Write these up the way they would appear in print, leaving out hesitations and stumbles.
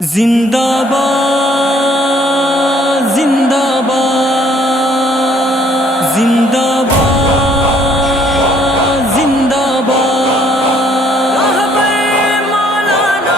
زندہ باد زندہ باد زندہ باد زندہ باد رہبر مولانا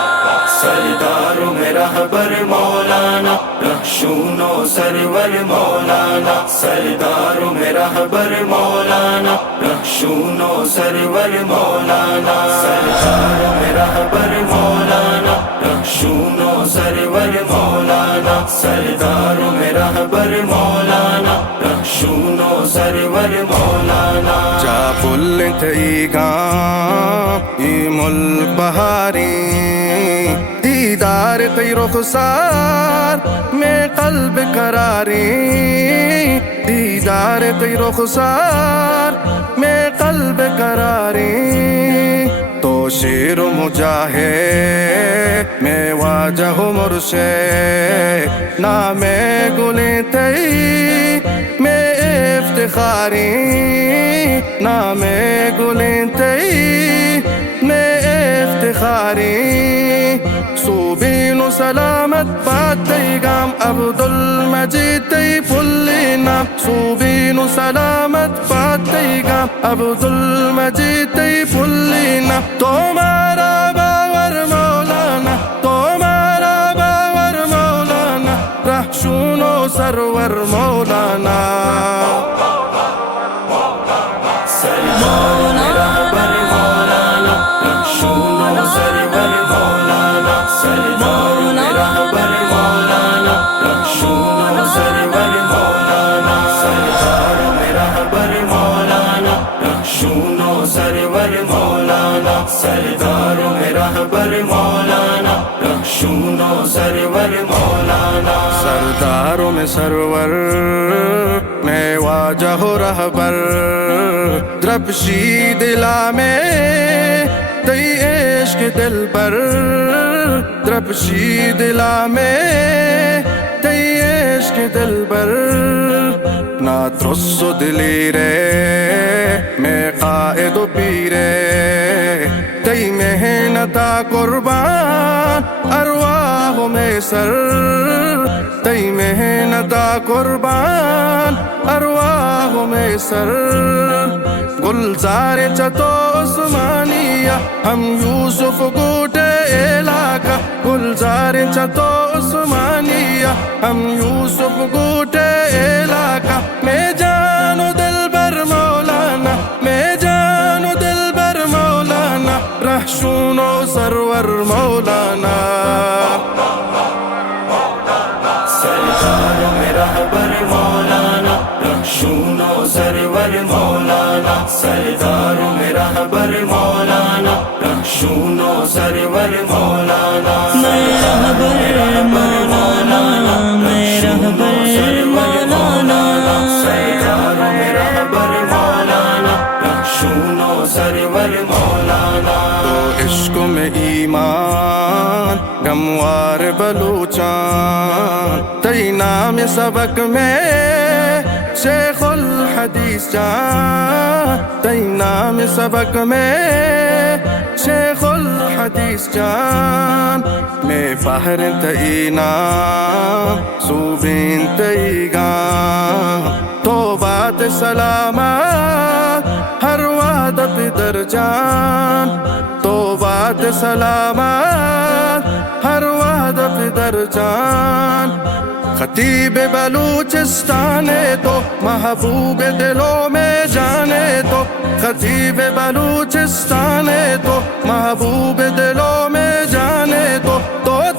سرداروں میں رہبر مولانا رخشونو سرور مولانا سرداروں میں رہبر مولانا رخشونو سرور مولانا سرداروں میں رہبر مولانا رخشونو سرور مولانا سرداروں میں رہبر مولانا رخشونو سرور مولانا جا پلت ایگام البہاری دیدار تی رخسار میں قلب قراری دیدار تی رخسار میں قلب قراری تو شیر و مجاہد میں واجہ مرشد نام گلی تی میں افتخاری نام گلی تی میں افتخاری صوبین و سلامت پاتیگام عبدالمجید تی پلینا صوبین و سلامت پاتیگام عبدالمجید تی پلینا تمہارا باور مولانا تمہارا باور مولانا رخشون و سرور مولانا سرداروں میں رہبر مولانا رخشونو سرور مولانا سرداروں میں رہبر مولانا رخشونو سرور مولانا سرداروں میں رہبر مولانا رخشونو سرور مولانا سرداروں میں رہبر مولانا رخشونو سرور مولانا سرداروں میں سرور میں واجہ رہبر دربشی دلا میں تی عشق دل پر دربشی دلا میں تی عشق دل پر نہ ترس و دلیرے میں قائد و پیرے تی محنتا قربان ارواح میں سر تی محنتا قربان ارواح میں سر گلزار چتو عثمانیہ ہم یوسف گوٹے علاقہ گلزار چتو عثمانیہ ہم یوسف گوٹے علاقہ میں جانو دل بر مولانا میں جانو دل بر مولانا رخشونو سرور مولانا سرداروں میں رہبر مولانا رخشونو سرور مولانا سرداروں میں رہبر مولانا رخشونو سرور مولانا میں رہبر مولانا میں رہبر مولانا سرداروں میں رہبر مولانا رخشونو سرور مولانا تو عشق میں ایمان گموار بلوچان تی نام سبق میں شیخ الحدیث جان تی نام سبق میں شیخ الحدیث جان میں فہر تی نام صوبین تی گام تو بات سلامات ہر وعدت در جان تو بات سلامات ہر وعدت در جان خطیب بلوچستان تو محبوب دلوں میں جانے تو خطیب بلوچستان تو محبوب دلوں میں جانے تو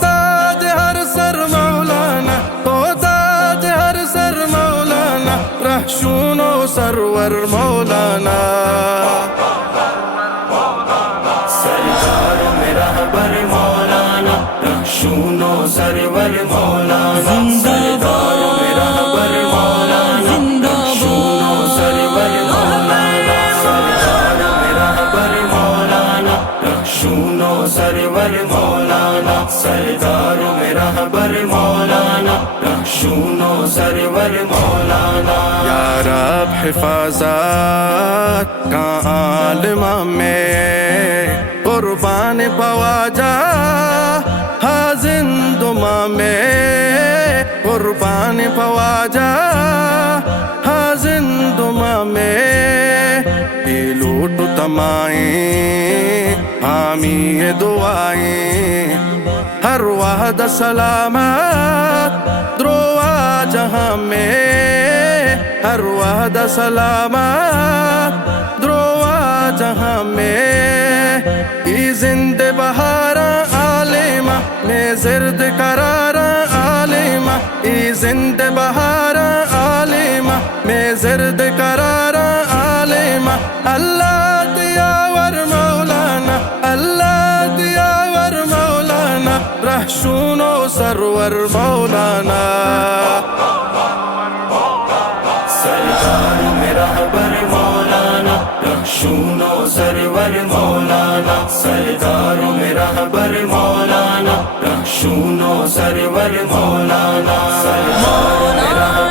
تاج ہر سر مولانا تو تاج ہر سر مولانا رخشونو سرور مولانا سرداروں میں رہبر مولانا رخشونو سرور مولانا سرداروں میں رہبر مولانا رخشونو سرور مولانا سرداروں میں رہبر مولانا رخشونو سرور مولانا سرداروں میں رہبر مولانا رخشونو سرور مولانا یا رب حفاظت کا عالمہ میں قربان پواجا ہا زندہ میں قربان پواجا ہاں زندما میں یہ لوٹ تمائیں حامی دعائیں ہر وحد سلامت دروا جہاں میں ہر وحد سلامت دروا جہاں میں ای زند بہارا عالمہ میں زرد قرارا عالمہ ای زند بہارا عالمہ میں زرد قرارا عالمہ اللہ دیا ور مولانا اللہ دیا ور مولانا رہشون و سرور مولانا سرکار میں رہبر مولانا رخشون و سرور مولانا سرکار میں رہبر مولانا رخشون و سرور مولانا سرکار میں رہبر